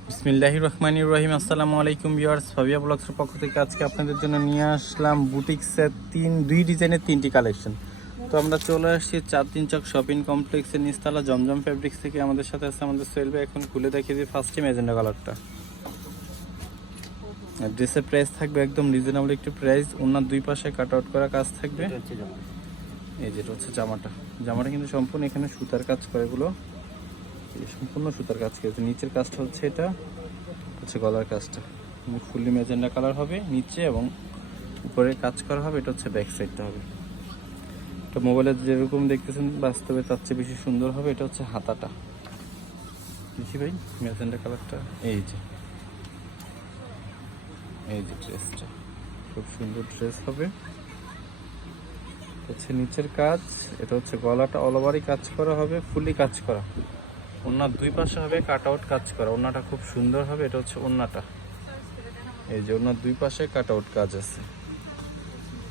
বিসমিল্লাহি রহমানির রহিম। আসসালামু আলাইকুম ভিউয়ার্স ফাবিয়া ব্লগসের পক্ষ থেকে আজকে আপনাদের জন্য নিয়ে আসলাম বুটিক্সের তিন দুই ডিজাইনের তিনটি কালেকশন। তো আমরা চলে আসছি চার তিন চক শপিং কমপ্লেক্সের নিচতলা জমজম ফেব্রিক্স থেকে। আমাদের সাথে আছে আমাদের সেলবে এখন খুলে দেখিয়ে দিই ফার্স্টে ম্যাজেন্ডা কালারটা ড্রেসের প্রাইস থাকবে একদম রিজনেবল একটি প্রাইস ওনার দুই পাশে কাট আউট করা কাজ থাকবে। এই যেটা হচ্ছে জামাটা। জামাটা কিন্তু সম্পূর্ণ এখানে সুতার কাজ করে এগুলো। সম্পূর্ণ সুতার কাজ করেছে নিচের কাজটা হচ্ছে এটা, হচ্ছে গলার কাজটা। ফুললি ম্যাজেন্ডা কালার হবে নিচে এবং উপরে কাজ করা হবে, এটা হচ্ছে ব্যাক সাইডটা হবে। এটা মোবাইলে যেরকম দেখতেছেন, বাস্তবে তার চেয়ে বেশি সুন্দর হবে, এটা হচ্ছে হাতাটা। দেখি ভাই ম্যাজেন্ডা কালারটা, এই যে। এই যে ড্রেসটা খুব সুন্দর ড্রেস হবে। হচ্ছে নিচের কাজ, এটা হচ্ছে গলাটা অল ওভারই কাজ করা হবে ফুলি কাজ করা। ওনার দুই পাশে হবে কাট আউট কাজ করা। ওনাটা খুব সুন্দর হবে, এটা হচ্ছে ওনাটা এই যে ওনার দুই পাশে কাট আউট কাজ আছে।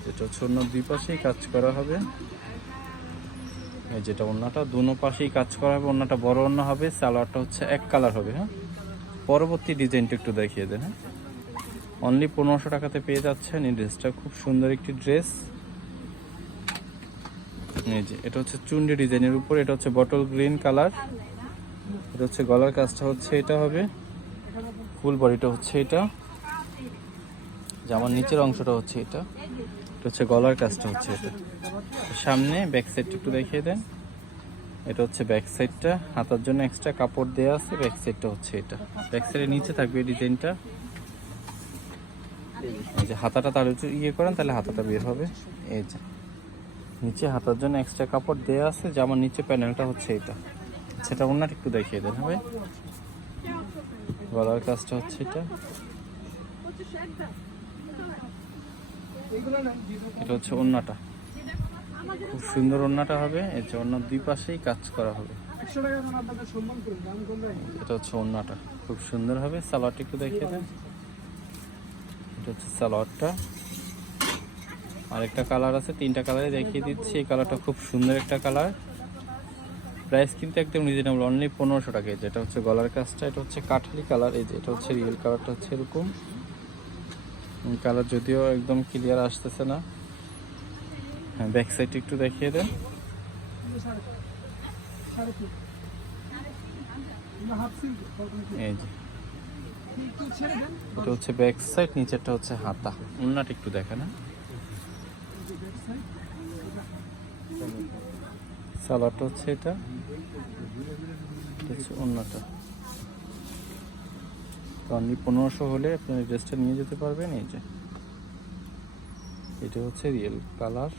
এটা হচ্ছে ওনার দুই পাশেই কাজ করা হবে। এই যেটা ওনাটা দুনো পাশেই কাজ করা হবে। ওনাটা বড় ওনা হবে, সালোয়ারটা হচ্ছে এক কালার হবে হ্যাঁ? পরবর্তী ডিজাইনটা একটু দেখিয়ে দেন হ্যাঁ? অনলি পনেরোশো টাকাতে পেয়ে যাচ্ছেন এই ড্রেসটা খুব সুন্দর একটি ড্রেস এই যে, এটা হচ্ছে চুন্ডি ডিজাইনের উপর, এটা হচ্ছে বটল গ্রিন কালার এটা হচ্ছে গলার কাজটা হচ্ছে এটা হবে। ফুল বডিটা হচ্ছে এটা। জামার নিচের অংশটা হচ্ছে এটা। এটা হচ্ছে গলার কাজটা হচ্ছে এটা। সামনে ব্যাক সাইডটা একটু দেখিয়ে দেন। এটা হচ্ছে ব্যাক সাইডটা হাতার জন্য এক্সট্রা কাপড় দেওয়া আছে ব্যাক সাইডটা হচ্ছে এটা। ব্যাক সাইডের নিচে থাকবে এই ডিজাইনটা এই যে হাতাটা তার একটু ইয়ে করেন, তাহলে হাতাটা বের হবে। এই যে। নিচে হাতার জন্য এক্সট্রা কাপড় দেওয়া আছে, জামার নিচে প্যানেলটা হচ্ছে এটা। সেটা ওনার একটু দেখিয়ে দেন, হবে? গলার কাজটা হচ্ছে এটা। এটা হচ্ছে ওন্নাটা খুব সুন্দর ওন্নাটা হবে। এই যে ওন্নার দুই পাশেই কাজ করা হবে। এটা হচ্ছে ওন্নাটা খুব সুন্দর হবে। সালোয়ারটা একটু দেখিয়ে দেন। এটা হচ্ছে সালোয়ারটা। আরেকটা কালার আছে। তিনটা কালারে দেখিয়ে দিচ্ছি। এই কালারটা খুব সুন্দর একটা কালার। প্রাইস কিন্তু একদম রিজনেবল অনলি পনেরোশো টাকা। যেটা হচ্ছে গলার কাজটা, এটা হচ্ছে কাঠালি কালার এই যে এটা হচ্ছে রিয়েল কালারটা হচ্ছে এরকম। কালার যদিও একদম ক্লিয়ার আসতেছে না। হ্যাঁ ব্যাক সাইড একটু দেখিয়ে দেন। এই যে। এটা হচ্ছে ব্যাক সাইড নিচেরটা হচ্ছে হাতা। উন্নাটা একটু দেখে না সালোয়ারটা হচ্ছে এটা। হচ্ছে অন্যটা তো আপনি পনেরোশো হলে আপনি ড্রেসটা নিয়ে যেতে পারবেন, এই যে। এটা হচ্ছে রিয়েল কালার